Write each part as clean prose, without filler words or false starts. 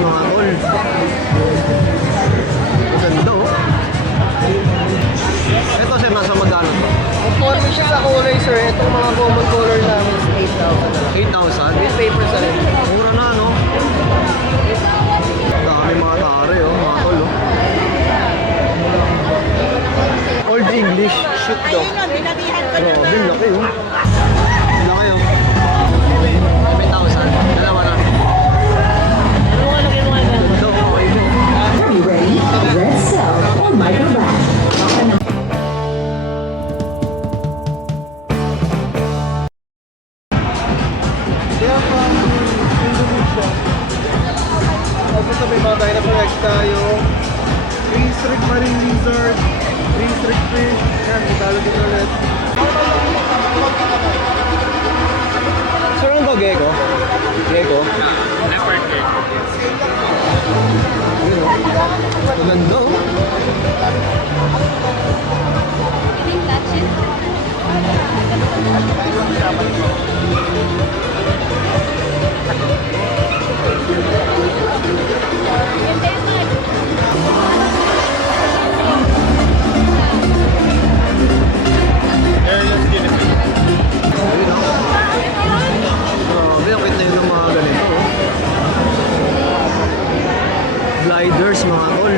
mga tol. Ganda oh. Ito sir, nasa magkano to? Conforme siya sa kulay sir. Itong mga common color namin is 8,000 na lang. 8,000? With papers na rin. Mura na no? Dami mga tare oh, mga tol oh. Old English shit dog. Grabe, laki oh. Laki oh. 7,000. Dalawa na. Ganda oh, okay mo. Are you ready? Red Cell or Microban? Kaya pa, Indonesia. Tapos ito may mga dinosaur X tayo. Green streak marine lizard. Green streak fish. Yan, italo din ulit. Sir, ano to? Gecko? Gecko? Leopard cake. Yun oh. Maganda oh. Aerial skeleton. Ayun oh. Grabe, ang kita yun ng mga ganito oh. Gliders mga tol.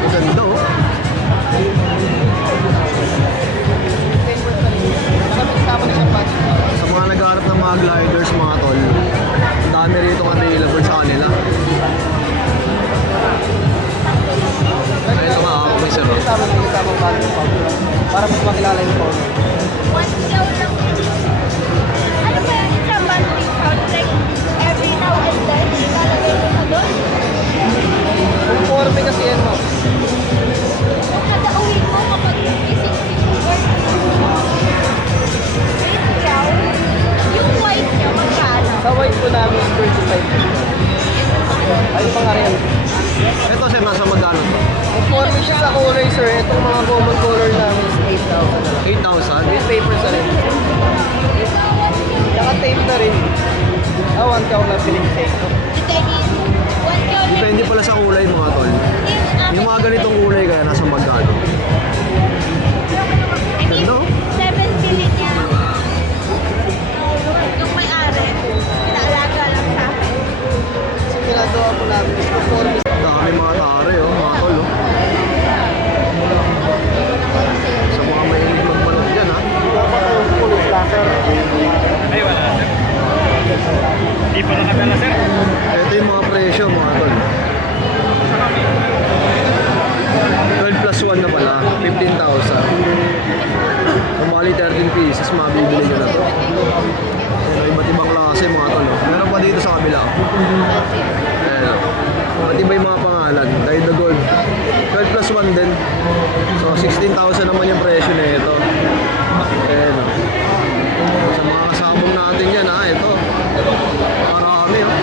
Maganda oh. Kasama na siyang patch. Sa mga naghahanap ng mga gliders mga tol, ang dami rito available sa kanila. Ayun nga ako, may sir oh. Kasama value powder. Para mas makilala yung powder. One show lang. Ano ba yung isang monthly count? Like, every now and then, ilalagay mo na doon? Conforme kasi yan mo. Kada uwi mo kapag isip work. Ikaw, yung white niya, magkano? Sa white po namin is 35. Ay, yung mga real. Ito sir, nasa magkano to? Conforme siya sa kulay sir. Itong mga common color namin is 8,000 na lang. 8,000? With papers na rin. Naka-tape na rin. Ah, 1 count lang piling tape. One count. Depende pala sa kulay mga tol. Yung mga ganitong kulay kaya nasa magkano? I mean, Ganda oh. 70 niya. Yung may-ari, inaalaga lang sa akin. So, ginagawa po namin is conforme. Dami mga tare oh, mga tol oh. Sa mga mahilig magbalot dyan ha. Full flatter. Ay, wala sir. Di pa nakabela sir. Ito yung mga presyo mga tol. 12 plus 1 na pala, 15,000. Kumali 13 pieces, mabibili nyo na to. Ayan, iba't ibang klase mga tol. Oh. Meron pa dito sa kabila. Ayan, oh. Iba't iba yung mga pangalan. Dahil the gold. 12 plus 1 din. So 16,000 naman yung presyo na ito. Ayan, oh. Sa mga kasabong natin yan ha, ito. Marami oh.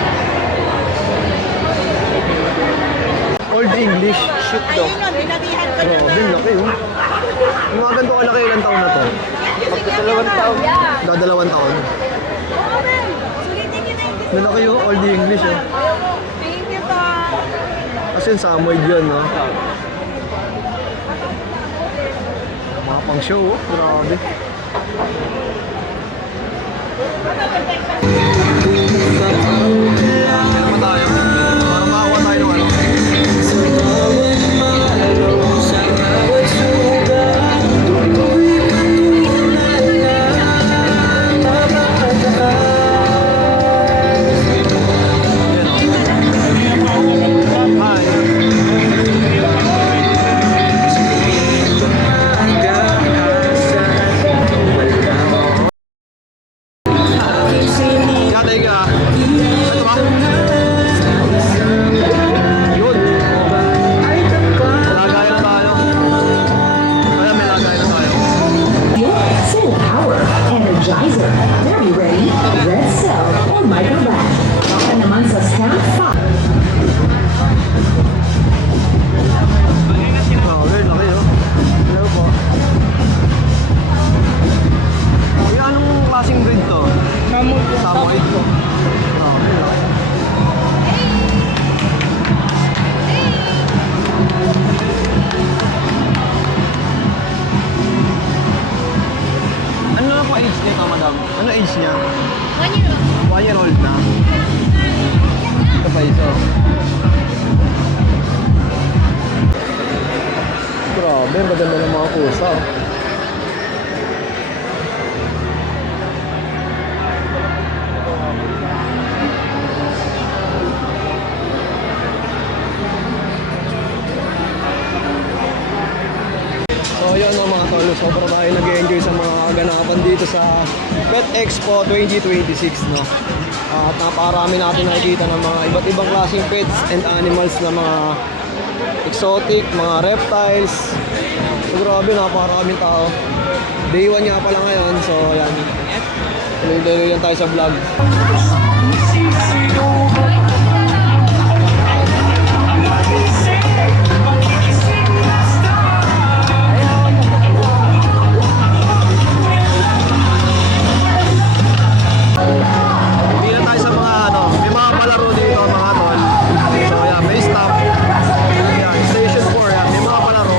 Old English shit dog. Grabe, laki oh. Yung mga ganito kalaki, ilang taon na to? Magdadalawang taon. Dadalawang taon. Malaki yung Old English oh. Thank you pa. Kasi yung Samoyed yun no? Mga pang show oh, grabe. Kailan pa tayo? Para makakuha tayo ng ano? 1 year old. 1 year old na. Ito pa isa. Grabe, maganda ng mga kusa. So yun mga tol, sobrang tayo nag-enjoy sa mga kaganapan dito sa Pet Expo 2026, no? At napakarami natin nakikita ng mga iba't ibang klaseng pets and animals na mga exotic, mga reptiles. So grabe, napakaraming tao. Day 1 nga pala ngayon, so yan. Tuloy-tuloy lang tayo sa vlog. Hindi na tayo sa mga may mga palaro dito mga tol. So yan, may stop. Yan, station 4 yan, may mga palaro.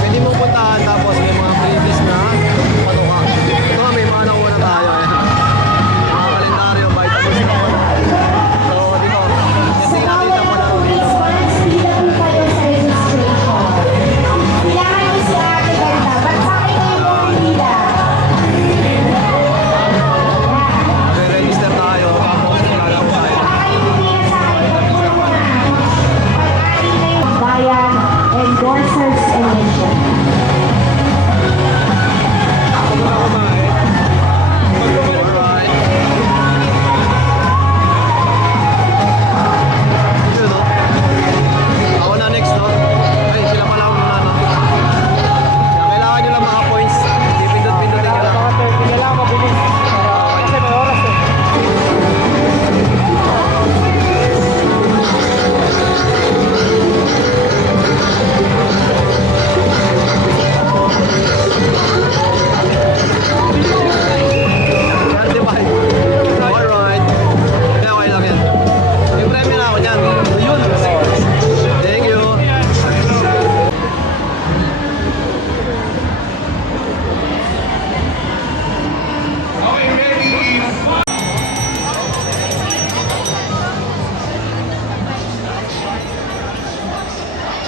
Pwede mong puntahan tapos may mga previous na patuka. Ito may mga nakuha na tayo. Mga kalendaryo, vitamins na ako. So dito, kasi natin ang palaro dito. Register tayo, tapos lalaro tayo. Via endorsers emission. Alright. Yun, no? Ako na next, no? Ay, sila pala ako muna, no? Kaya kailangan nyo lang mga points. Hindi pindot-pindotin nyo lang. Hindi lang mabilis. Kasi may oras eh. Yan, diba? Alright. Kaya okay lang yan. May premyo na ako niyan. Yun. Thank you.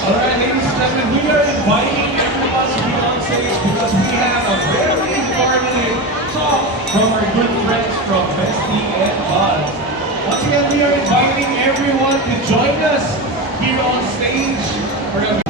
Alright, ladies and gentlemen, we are inviting everyone to be on stage because we have a very informative talk from our good friends from Bestie and Buzz. Once again, we are inviting everyone to join us here on stage for a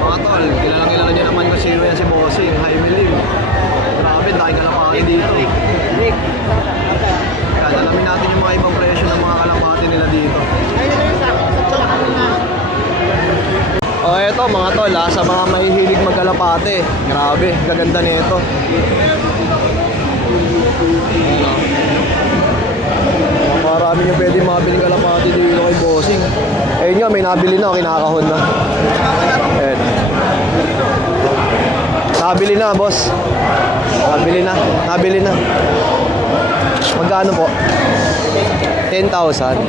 Mga tol, kilala nyo naman kung sino yan si Bossing, Jaime Lim. Grabe, dahil kalapati dito. Kaya alamin natin yung mga ibang presyo ng mga kalapati nila dito. O eto mga tol, sa mga mahihilig magkalapate. Grabe, gaganda nito. Marami nyo pwede mabiling kalapati dito kay Bossing. Ayun nga, may nabili na, kinakahon na. Ayan. Nabili na, boss. Nabili na. Magkano po? 10,000.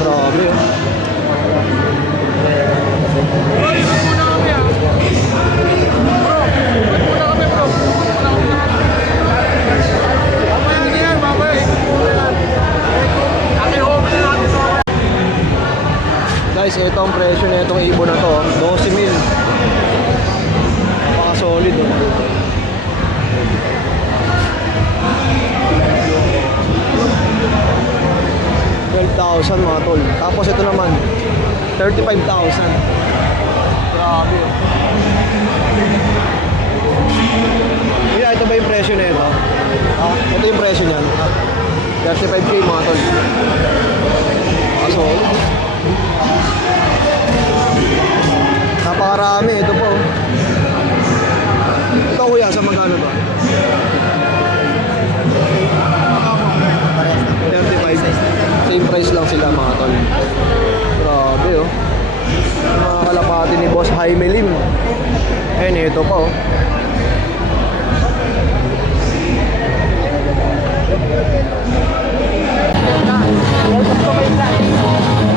Grabe. Guys, ito ang presyo na itong ibon na to, 12,000. Napaka-solid, oh. $12,000 mga tol. Tapos ito naman, 35,000. Grabe, oh. Kaya ito ba yung presyo na ito? Ito yung presyo niyan. 35K mga tol. Solid. Napakarami, ito po. Ito kuya, sa magkano ba? 35. Same price lang sila mga tol. Grabe oh. Mga kalapati natin ni Boss Jaime Lim. Ayun, ito pa oh.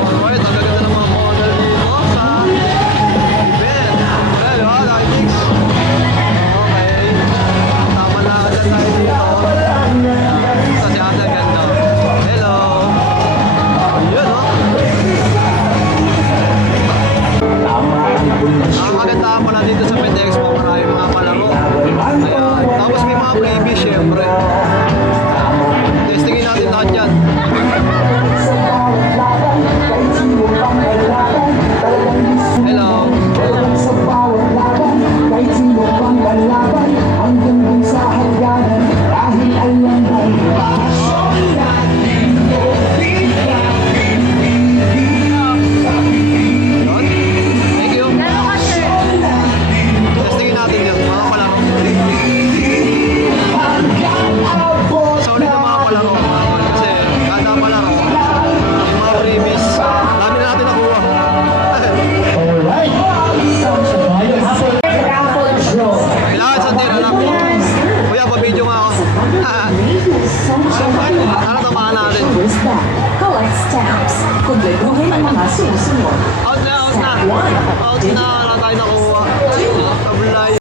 Alright, ang gaganda ng mga model dito sa event. Hello, Lightix. Okay. Tama na agad tayo dito. Kasi asa ganda. Hello. Yun, oh. Nakakagandahan pala dito sa Pet Expo. Maraming mga palaro. Ayan. Tapos may mga freebies, syempre. Testingin natin lahat yan. Hello. Yun. Thank you. Testingin natin yun, mga palaro. Solid na mga palaro. Kasi kada palaro, yung mga freebies, dami na natin nakuha. Kailangan sa tira lang. Kuya, pa-video nga ako. Sana tamaan natin. Collect stamps. Kumpletuhin ang mga sinusunod. Out na, out na. Out na, wala tayo nakuha. Kablay.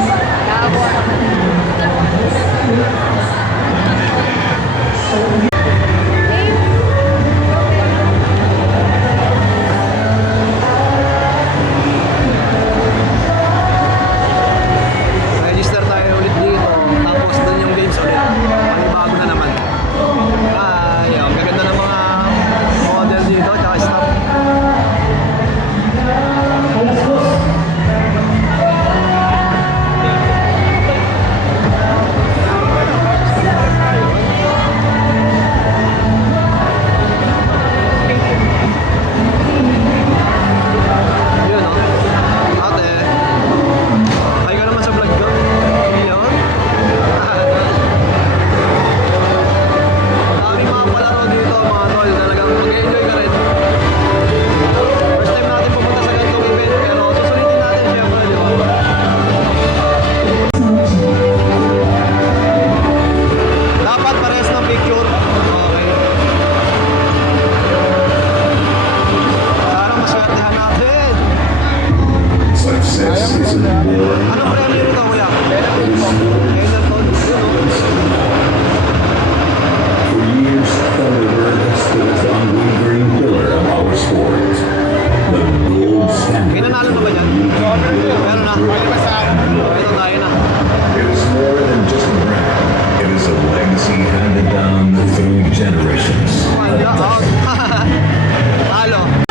Register tayo ulit dito. Tapos dun yung games ulit. Panibago na naman. Ay, ang gaganda ng mga model dito. Tsaka staff. Yun o. Ate. Ay ka naman sa vlog ko. Yun. Dami mga palaro dito mga tol. Talagang mag-enjoy ka rin. First time natin pumunta sa ganitong event. Pero susulitin natin syempre, di ba? Dapat parehas ng picture. Okay. Sana maswertehan natin. Success isn't born. Ano premyo nito, kuya? Hamilton. Yun, For years, Thunderbird has stood as the unwavering pillar of our sport. The gold standard. May nanalo pa ba dyan? Meron na. Ito tayo na. It is more than just a brand. It is a legacy handed down through generations. Wala out. Talo.